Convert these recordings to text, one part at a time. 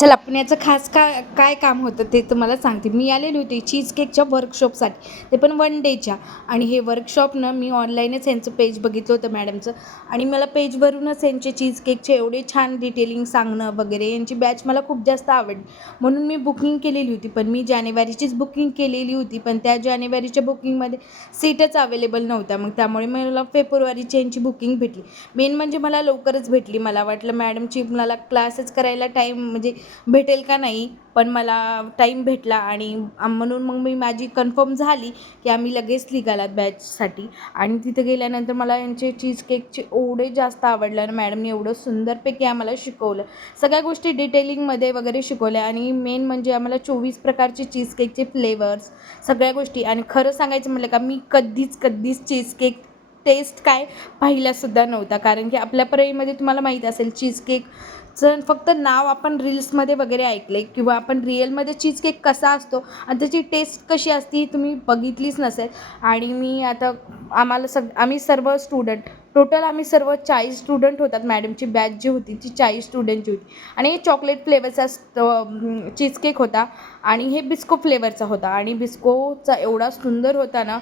चला पुण्याचं खास काय काम होतं ते तुम्हाला सांगते. मी आलेली होती चीज केकच्या वर्कशॉपसाठी, ते पण 1 डेच्या. आणि हे वर्कशॉपनं मी ऑनलाईनच यांचं पेज बघितलं होतं मॅडमचं. आणि मला पेजवरूनच यांचे चीज केकचे एवढे छान डिटेलिंग सांगणं वगैरे, यांची बॅच मला खूप जास्त आवडली. म्हणून मी बुकिंग केलेली होती. पण मी जानेवारीचीच बुकिंग केलेली होती, पण त्या जानेवारीच्या बुकिंगमध्ये सीटच अवेलेबल नव्हत्या. मग त्यामुळे मला फेब्रुवारीची यांची बुकिंग भेटली. मेन म्हणजे मला लवकरच भेटली. मला वाटलं मॅडमची मला क्लासेस करायला टाईम म्हणजे भेटेल का नाही, पण मला टाईम भेटला. आणि म्हणून मग मी माझी कन्फर्म झाली की आम्ही लगेच निघालात बॅचसाठी. आणि तिथे गेल्यानंतर मला यांचे चीज केकचे एवढे जास्त आवडले आणि मॅडमने एवढं सुंदरपैकी आम्हाला शिकवलं, सगळ्या गोष्टी डिटेलिंगमध्ये वगैरे शिकवल्या. आणि मेन म्हणजे आम्हाला 24 प्रकारचे चीज केकचे फ्लेवर्स, सगळ्या गोष्टी. आणि खरं सांगायचं म्हटलं का, मी कधीच चीज केक टेस्ट काय पाहिलासुद्धा नव्हता. कारण की आपल्या परळीमध्ये तुम्हाला माहीत असेल चीज केकचं फक्त नाव आपण रील्समध्ये वगैरे ऐकलं आहे, किंवा आपण रिअलमध्ये चीज केक कसा असतो आणि त्याची टेस्ट कशी असते ही तुम्ही बघितलीच नसेल. आणि मी आता आम्ही सर्व स्टुडंट, टोटल आम्ही सर्व 40 स्टुडंट होतात. मॅडमची बॅच जी होती ती 40 स्टुडंटची होती. आणि हे चॉकलेट फ्लेवरचा चीज केक होता आणि हे बिस्को फ्लेवरचा होता. आणि बिस्कोचा एवढा सुंदर होता ना,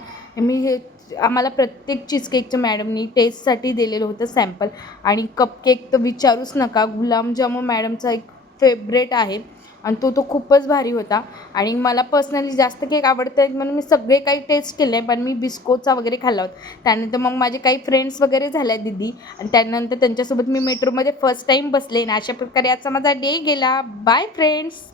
आम्हाला प्रत्येक चीज केकचं मॅडमनी टेस्टसाठी दिलेलं होतं सॅम्पल. आणि कपकेक तर विचारूच नका. गुलाबजामुन मॅडमचा एक फेवरेट आहे आणि तो खूपच भारी होता. आणि मला पर्सनली जास्त केक आवडत आहेत म्हणून मी सगळे काही टेस्ट केले, पण मी बिस्कोचा वगैरे खाल्ला होता. त्यानंतर मग माझे काही फ्रेंड्स वगैरे झाल्या दीदी, आणि त्यानंतर त्यांच्यासोबत मी मेट्रोमध्ये फर्स्ट टाईम बसले. आणि अशा प्रकारे आजचा माझा डे गेला. Bye friends.